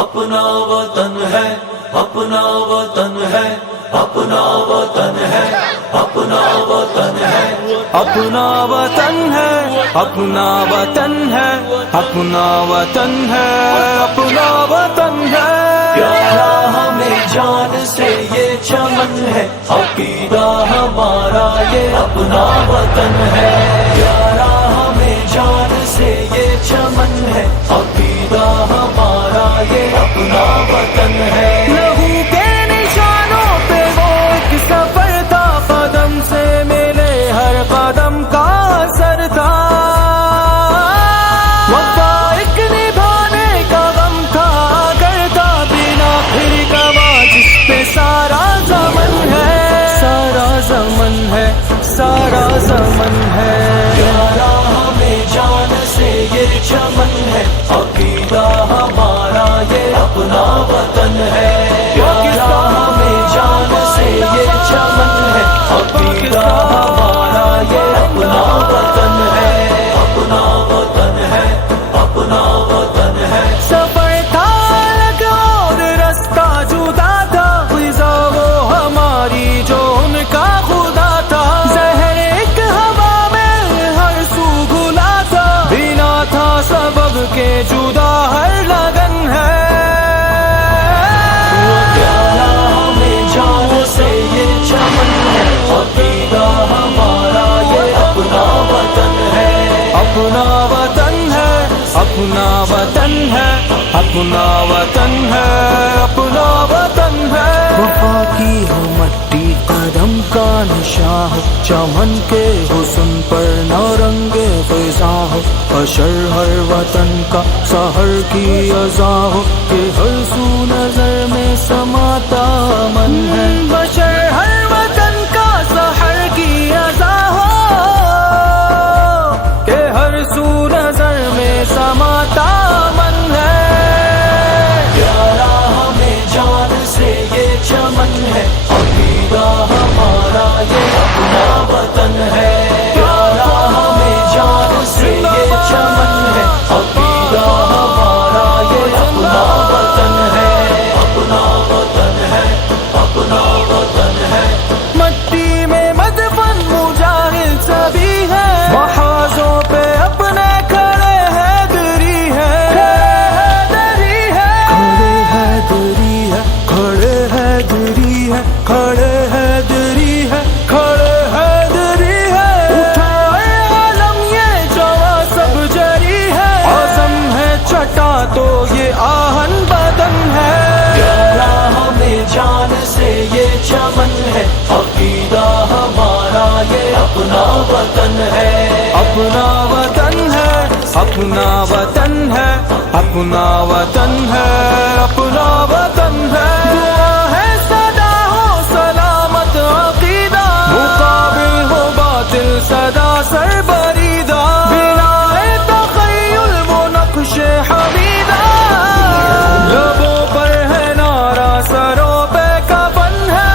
اپنا وطن ہے، اپنا وطن ہے، اپنا وطن ہے، اپنا وطن ہے، اپنا وطن ہے، اپنا وطن ہے، اپنا وطن ہے، اپنا وطن ہے۔ پیارا ہمیں جان سے یہ چمن ہے، عقیدہ ہمارا یہ اپنا وطن ہے۔ پیارا ہمیں جان سے یہ چمن ہے، عقیدہ ہمارا یہ اپنا وطن ہے۔ لہو کے نشانوں پہ وہ ایک سفر تھا، قدم سے ملے ہر قدم کا اثر تھا، وفا ایک نبھانے کا غم تھا، کرتا بنا پھر گوا جس پہ سارا زمن ہے، سارا زمن ہے، سارا زمن ہے۔ پیارا ہمیں جان سے یہ چمن ہے، عقیدہ ہمارا یہ اپنا وطن ہے۔ پیارا ہمیں جان سے یہ چمن ہے، عقیدہ ہمارا یہ اپنا وطن ہے، اپنا وطن ہے، اپنا وطن ہے۔ سفر تھا الگ اور رستہ جدا تھا، فضا وہ ہماری جو ان کا خدا تھا، زہر ایک ہوا میں ہر سو گھلا تھا، بنا تھا سبب کے جدا ہر لگن ہے۔ پیارا ہمیں جان سے یہ چمن ہے، عقیدہ ہمارا یہ اپنا وطن ہے، اپنا وطن ہے، اپنا وطن ہے، اپنا وطن ہے، اپنا وطن ہے۔ وفا کی ہو مٹی قدم کا نشاں ہو، چمن کے حسن پر نہ رنگ فضا ہو، بشر ہر وطن کا سحر کی اذا ہو، کہ ہر سو نظر میں سماتا من ہے، بشر ہر وطن کا سحر کی اذا ہو، کہ ہر سو نظر میں سماتا من ہے۔ پیارا ہمیں جان سے یہ چمن ہے، عقیدہ ہمارا یہ اپنا وطن ہے۔ پیارا ہمیں جان سے یہ چمن ہے، عقیدہ ہمارا یہ اپنا وطن ہے، اپنا وطن ہے، اپنا وطن ہے۔ مٹی میں مدفن مجاہد سبھی ہے، محاذوں پہ اپنے کھڑے حیدری ہے، حیدری ہے، کھڑے حیدری ہے، کھڑے حیدری ہے، کھڑے حیدری ہے، کھڑے حیدری ہے۔ اٹھائے عالم یہ جواں سب جری ہے، عزم ہے چھٹا تو یہ آہن بدن ہے۔ پیارا ہمیں جان سے یہ چمن ہے، عقیدہ ہمارا یہ اپنا وطن ہے، اپنا وطن ہے، اپنا وطن ہے، اپنا وطن ہے، اپنا وطن ہے۔ دعا ہے سدا ہو سلامت عقیدہ، مقابل ہو باطل سدا سر بریدہ، بنا تخیل وہ نقش حمیدہ، لبوں پر ہے نعرہ سروں پہ کفن ہے۔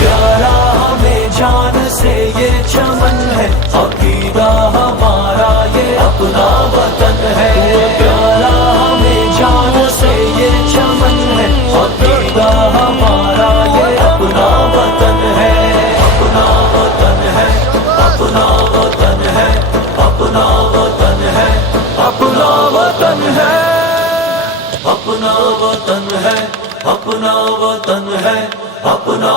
پیارا ہمیں جان سے یہ چمن ہے، عقیدہ ہمارا یہ اپنا وطن ہے۔ پیارا ہمیں جان سے یہ چمن ہے، عقیدہ ہمارا یہ اپنا وطن ہے، اپنا وطن ہے، اپنا وطن ہے، اپنا وطن ہے، اپنا وطن ہے، اپنا وطن ہے، اپنا وطن ہے، اپنا وطن ہے، اپنا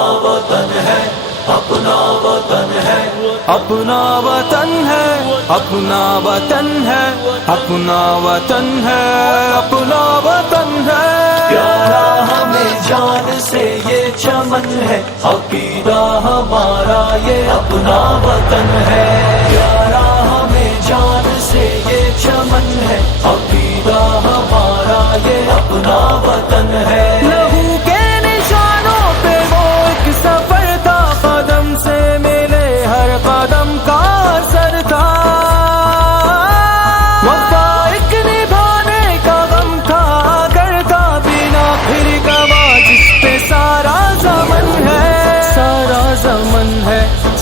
وطن ہے، اپنا وطن ہے، اپنا وطن ہے، اپنا وطن ہے، اپنا وطن ہے۔ پیارا ہمیں جان سے یہ چمن ہے، عقیدہ ہمارا یہ اپنا وطن ہے۔ پیارا ہمیں جان سے یہ چمن ہے، عقیدہ ہمارا یہ اپنا وطن ہے۔ لہو کے نشانوں پہ وہ ایک سفر تھا، قدم سے ملے ہر قدم کا اثر تھا، وفا ایک نبھانے کا غم تھا، کرتا بنا پھر گوا جس پہ سارا زمن ہے، سارا زمن ہے،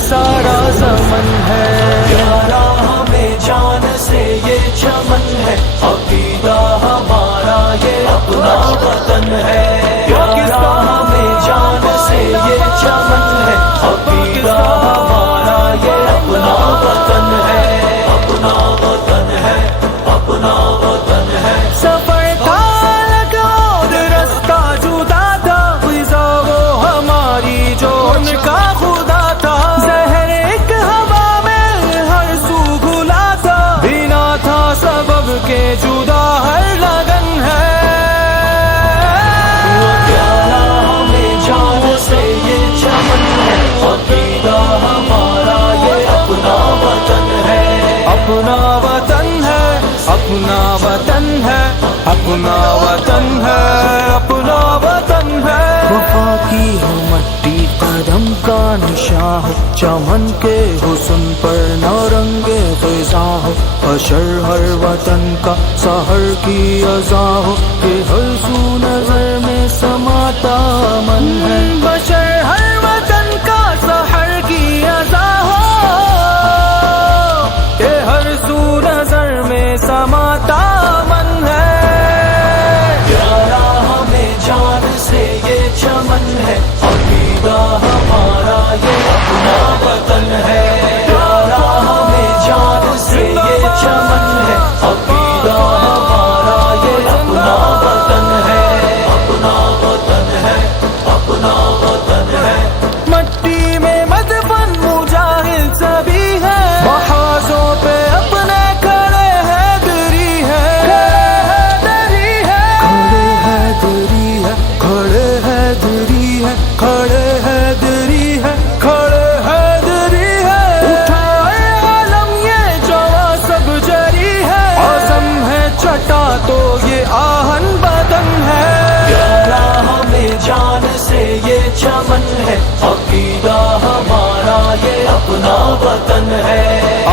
سارا زمن ہے۔ پیارا ہمیں جان سے یہ چمن ہے، عقیدہ ہمارا वतन है, प्यारा हमें जान से ये चमन है, अकीदा हमारा ये अपना वतन है, अपना वतन है, अपना वतन है। सफर था लगा और रास्ता जुदा था, फिजा वो हमारी जो उनका खुदा था। जहर एक हवा में हर सू घुला था, बिना था सबब के जुदा हर लगन है। प्यारा हमें जान से ये चमन है, अकीदा हमारा ये अपना वतन है, अपना वतन है, अपना वतन है, अपना वतन है, अपना वतन है। वफा की हो मट्टी कदम का निशा हो, चमन के हुस्न पर नौरंगे फिजा हो, हशर हर वतन का सहर की अज़ा हो, कि हर सू नजर में समाता मन है। बशर हर वतन का सहर की अज़ा हो, कि हर सू नजर में समाता मन है। प्यारा हमें जान से ये चमन है, अकीदा हमारा ये अपना वतन है, प्यारा हमें जान से ये चमन है, अकीदा हमारा ये अपना वतन है, अपना वतन है, अपना वतन है। मट्टी में मदफन मुजाहिद सभी है, महाजों पे अपने खड़े हैं दरी है, दरी है, खड़े हैं दरी है, खड़े हैं दरी है, खड़े हैं दरी है। उठाए आलम ये जवा सब जरी है, आज़म है चटा तो ये आहन बदन है। प्यारा हमें जान से ये चमन है, अकीदा हमारा ये अपना वतन है,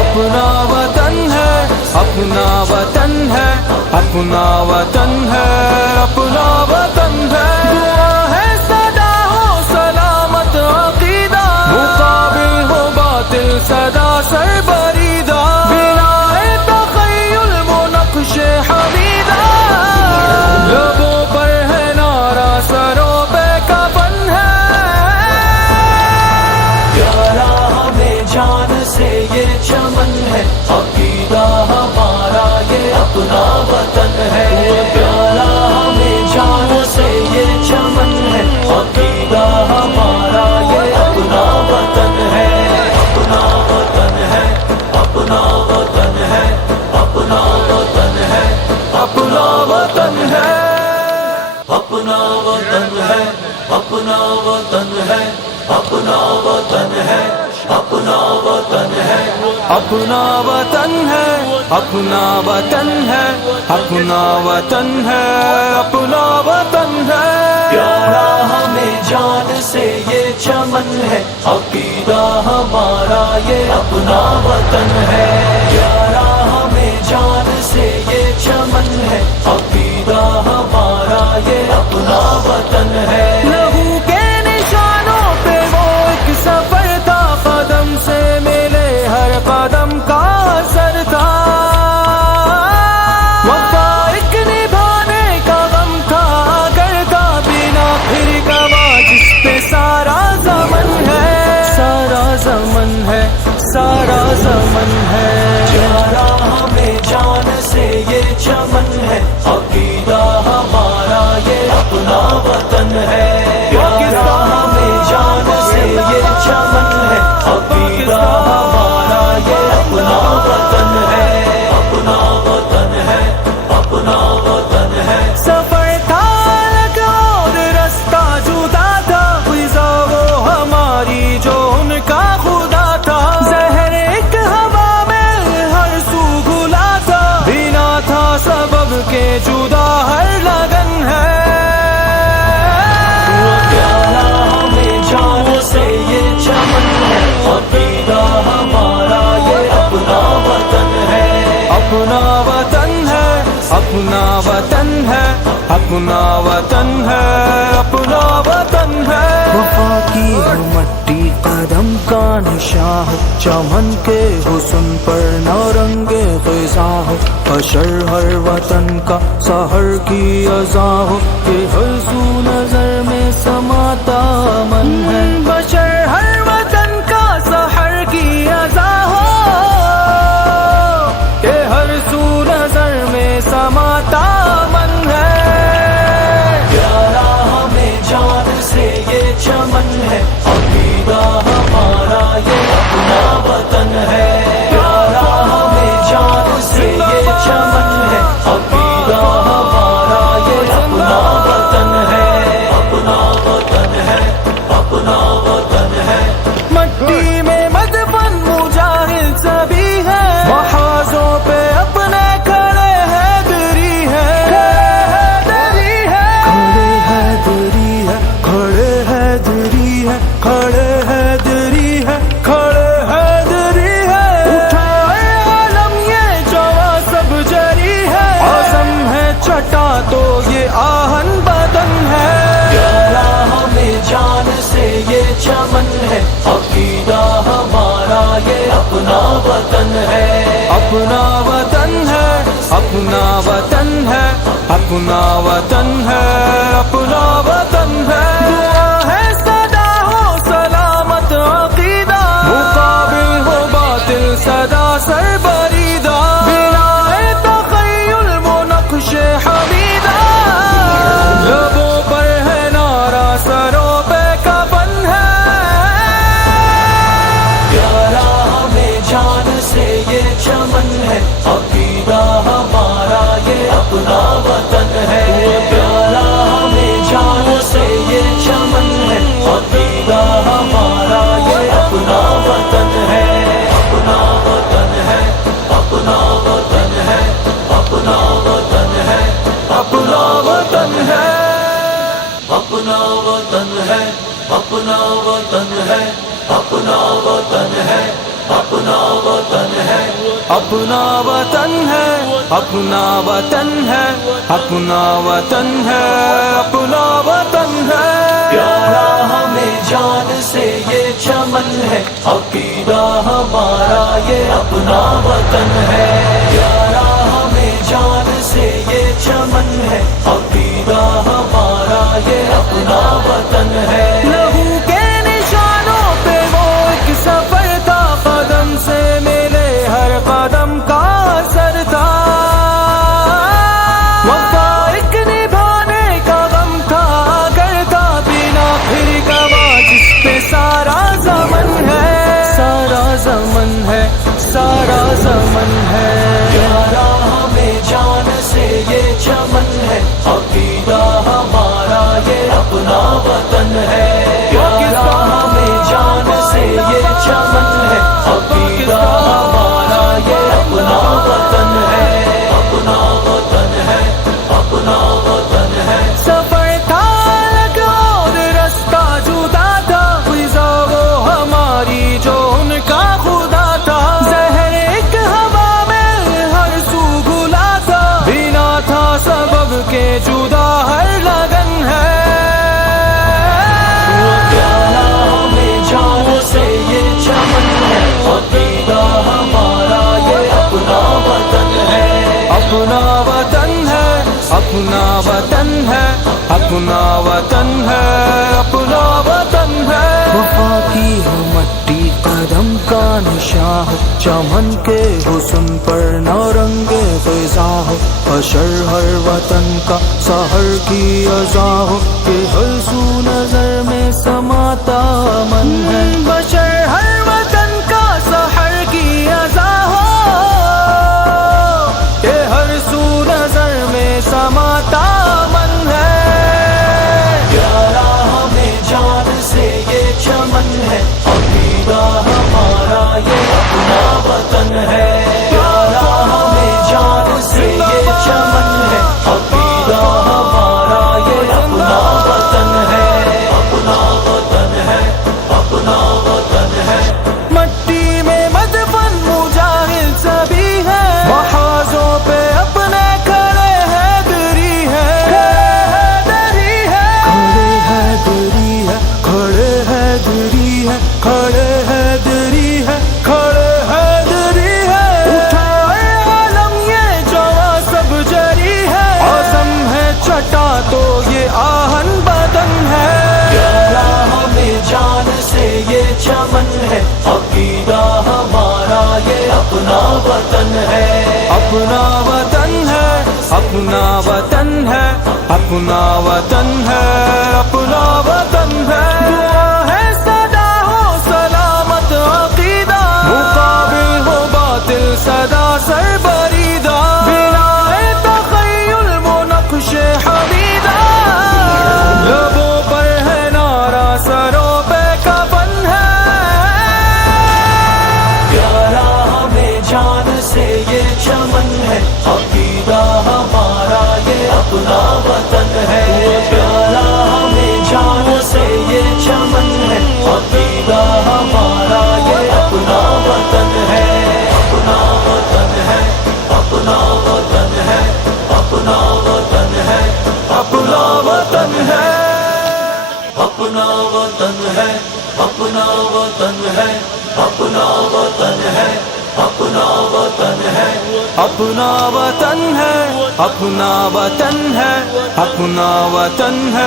अपना वतन है, अपना वतन है, अपना वतन है, अपना वतन है। दुआ है सदा हो सलामत अकीदा, मुकाबिल हो बातिल सदा सरबरीदा, बिनाए तखय्युल वो नक्शे हमीदा, लबों पर है नारा सरों पे कफन है। प्यारा हमें जान से ये चमन है, अकीदा हमारा ये अपना वतन है, प्यारा हमें जान से ये चमन है, अकीदा हमारा ये अपना वतन है, अपना वतन है, अपना वतन है, अपना वतन है, अपना वतन है, अपना वतन है, अपना वतन है, अपना वतन है, अपना वतन है, अपना वतन है, अपना वतन है, अपना वतन है, अपना वतन है। प्यारा हमें जान से ये चमन है, अकीदा हमारा ये अपना वतन है, प्यारा हमें जान से ये चमन है, अकीदा हमारा ये अपना वतन है। लहू के निशानों पे वो एक सफर था, कदम से मिले हर कदम का असर था, वफा एक निभाने का गम था, करता बिना फिर गवा जिस पे सारा ज़मन है, सारा ज़मन है, सारा ज़मन है। प्यारा हमें जान से ये चमन है, अकीदा हमारा ये अपना वतन है, प्यारा हमें जान से ये चमन है, अकीदा हमारा ये अपना वतन है, अपना वतन है, अपना वतन है। सफर था लगा और रास्ता जुदा था, फिजा वो हमारी जो उनका खुदा था। जहर एक हवा में हर सू घुला था, बिना था सबब के जुदा हर लगन है। प्यारा हमें जान से ये चमन है, अकीदा हमारा ये अपना वतन है, अपना वतन है, अपना اپنا وطن ہے، اپنا وطن ہے، اپنا وطن ہے۔ وفا کی ہو مٹی قدم کا نشاں ہو، چمن کے حسن پر نورنگ خزاں ہو، بشر ہر وطن کا سحر کی اذاں ہو، کہ ہر سو نظر میں سماتا من ہے، بشر ہر وطن کا سحر کی اذاں ہو، کہ ہر سو نظر میں سماتا من ہے۔ پیارا ہمیں جان سے یہ چمن ہے، عقیدہ ہمارا یہ اپنا وطن ہے۔ پیارا ہمیں جان سے یہ چمن ہے، عقیدہ ہمارا یہ اپنا وطن ہے، اپنا وطن ہے، اپنا وطن ہے۔ مٹی میں مدفن مجاہد سبھی ہے، محاذوں پہ اپنے کھڑے حیدری ہے، کھڑے حیدری ہے، کھڑے حیدری ہے، کھڑے حیدری ہے، کھڑے حیدری ہے۔ اٹھائے عالم یہ جواں سب جری ہے، عزم ہے چٹا تو یہ آہن بدن ہے۔ پیارا ہمیں جان سے یہ چمن ہے، عقیدہ ہمارا یہ اپنا وطن ہے، اپنا وطن ہے، اپنا وطن ہے، اپنا وطن ہے، اپنا وطن ہے۔ دعا ہے سدا ہو سلامت عقیدہ، مقابل ہو باطل سدا سر بریدہ، بنا تخیل وہ نقش حمیدہ، لبوں پر ہے نعرہ سروں پہ کفن ہے۔ پیارا ہمیں جان سے یہ چمن ہے، عقیدہ ہمارا یہ اپنا وطن ہے۔ پیارا ہمیں جان سے یہ چمن ہے، عقیدہ ہمارا یہ اپنا وطن ہے، اپنا وطن ہے، اپنا وطن ہے، اپنا وطن ہے، اپنا وطن ہے، اپنا وطن ہے، اپنا وطن ہے، اپنا وطن ہے، اپنا وطن ہے۔ اپنا وطن ہے، اپنا وطن ہے، اپنا وطن ہے، اپنا وطن ہے۔ پیارا ہمیں جان سے یہ چمن ہے، عقیدہ ہمارا یہ اپنا وطن ہے۔ پیارا ہمیں جان سے یہ چمن ہے، عقیدہ ہمارا یہ اپنا وطن ہے۔ لہو کے نشانوں پہ وہ ایک سفر تھا، قدم سے میرے ہر قدم کا اثر تھا، وفا ایک نبھانے کا غم تھا، اگر تھا بنا پھر گواہ جس پہ سارا زمن ہے، سارا زمن ہے، سارا زمن ہے۔ پیارا ہمیں جان سے یہ چمن ہے، عقیدہ ہمارا یہ اپنا وطن ہے۔ پیارا ہمیں جان سے یہ چمن ہے، عقیدہ ہمارا یہ اپنا وطن ہے، اپنا وطن ہے، اپنا وطن ہے۔ سفر تھا الگ اور رستہ جدا تھا، فضا وہ ہماری جو ان کا خدا تھا، زہر ایک ہوا میں ہر سو گھلا تھا، بنا تھا سبب کے جدا ہر لگن ہے۔ پیارا ہمیں جان سے یہ چمن ہے، عقیدہ ہمارا یہ اپنا وطن ہے، اپنا وطن ہے، اپنا وطن ہے، اپنا وطن ہے، اپنا وطن ہے۔ وفا کی ہو مٹی قدم کا نشاں ہو، چمن کے حسن پر نورنگ خزاں ہو، بشر ہر وطن کا سحر کی اذاں ہو، کہ ہر سو نظر میں سماتا من ہے، بشر ہر وطن کا سحر کی اذاں ہو، کہ ہر سو نظر میں سماتا من ہے۔ پیارا ہمیں جان سے یہ چمن ہے، عقیدہ ہمارا یہ اپنا وطن ہے۔ پیارا ہمیں جان سے یہ چمن ہے، عقیدہ ہمارا یہ اپنا وطن ہے، اپنا وطن ہے، اپنا وطن है, अकीदा हमारा ये अपना वतन है। अपना वतन है, अपना वतन है, अपना वतन है, अपना वतन है। दुआ है सदा हो सलामत अकीदा, मुकाबिल हो बातिल सदा सरबरीदा, बिनाए तखय्युल वो नक्शे हमीदा, लबों पर है नारा सरों पे कफन है। प्यारा हमें जान से ये चमन है, अकीदा हमारा ये अपना वतन है। प्यारा हमें जान से ये चमन है, अकीदा हमारा ये अपना वतन है। अपना वतन है, अपना वतन है, अपना वतन है, अपना वतन है, अपना वतन है, अपना वतन है, अपना वतन है, अपना वतन है। अपना वतन है, अपना वतन है, अपना वतन है,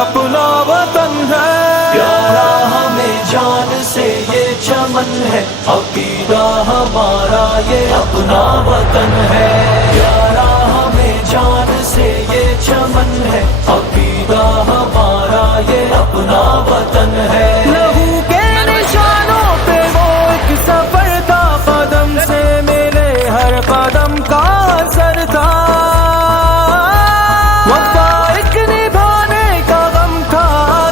अपना वतन है। प्यारा हमें जान से ये चमन है, अकीदा हमारा ये अपना वतन है। प्यारा हमें जान से ये चमन है, अकीदा हमारा ये अपना वतन है। लहू के निशानों पे वो एक सफर था, कदम से मेरे हर कदम का असर था। वफा एक निभाने का गम था,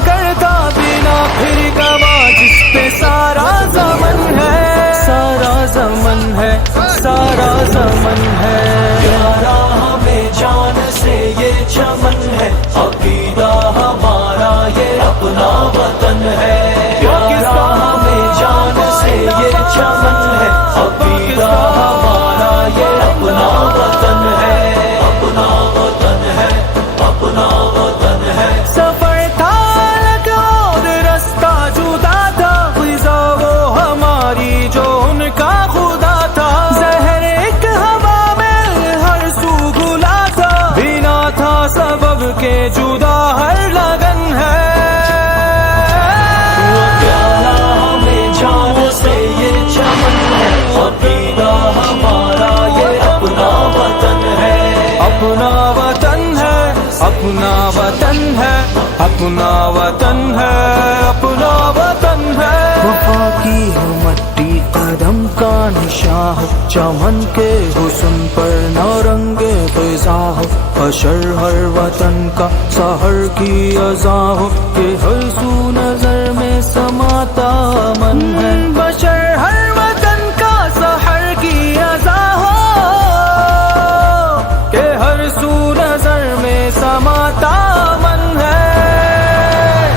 करता बिना फिर गवा जिस पे सारा ज़मन है, सारा ज़मन है, सारा ज़मन है। प्यारा हमें जान से ये चमन है, अकीदा हमारा ये अपना वतन है। प्यारा हमें जान से ये चमन है, अकीदा हमारा ये अपना वतन है। अपना वतन है, अपना वतन है। सफर था अलग और रास्ता जुदा था, ग़िज़ा वो हमारी जो उनका खुदा था। ज़हर एक हवा में हर सू घुला था, बिना था सबब के जुदा हर लगन है। प्यारा हमें जान से ये चमन है, अकीदा हमारा ये अपना वतन है। अपना वतन है, अपना वतन है, अपना वतन है, अपना वतन है। वफा की हो मट्टी कदम का निशान हो, चमन के हुस्न पर नौरंगे ग़िज़ा हो। हशर हर वतन का सहर की अज़ा हो, कि हर सू नजर में समाता मन है। बशर हर वतन का सहर की अज़ा हो, कि हर सू नजर में समाता मन है।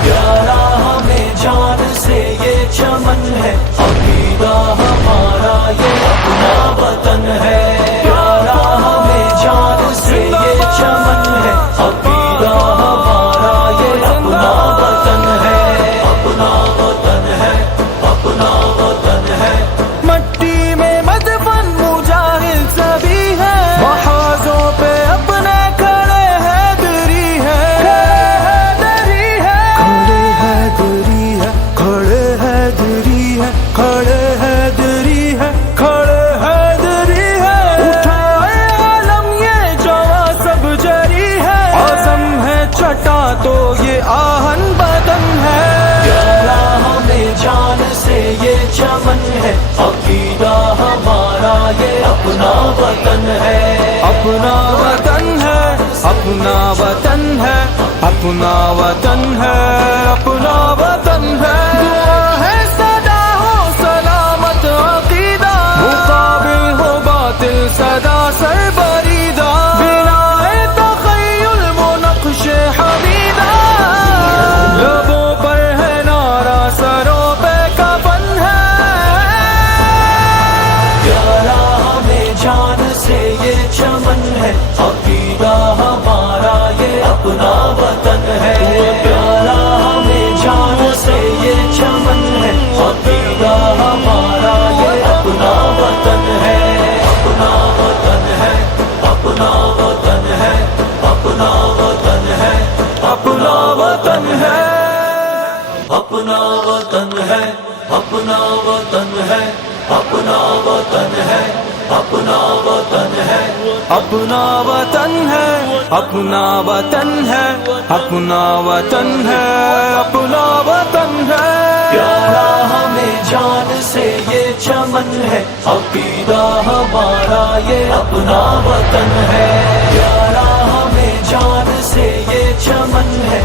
प्यारा हमें जान से ये चमन है, अकीदा हमारा ये अपना वतन है। प्यारा हमें जान से ये चमन है, अकीदा हमारा ये अपना वतन है। अपना वतन है, अपना वतन है। मट्टी में मदफन मुजाहिद सभी है, महाजों पे अपने खड़े है दरी है, दरी है, खड़े है दरी है, खड़े है दरी है, खड़े है दरी है, खड़े है दरी है। उठाए आलम ये जवा सब जरी है, आज़म है छटा तो ये आहन बदन है। प्यारा हमें जान से ये चमन है, अकीदा हमारा ये अपना वतन है। अपना वतन है, अपना वतन है, अपना वतन है, अपना वतन है। दुआ है सदा हो सलामत अकीदा, मुकाबिल हो बातिल सदा सरबरीदा, बिनाए तखय्युल वो नक्शे हमीदा, लबों पर है नारा सरों पे कफन है। प्यारा हमें जान से ये चमन है, अकीदा हमारा ये अपना वतन है। प्यारा हमें जान से ये चमन है, अकीदा हमारा ये अपना वतन है। अपना वतन है, अपना वतन है, अपना वतन है, अपना वतन है, अपना वतन है, अपना वतन है, अपना वतन है, अपना वतन है, अपना वतन है, अपना वतन है, अपना वतन है, अपना वतन है। प्यारा हमें जान से ये चमन है, अकीदा हमारा ये अपना वतन है। प्यारा हमें जान से ये चमन है,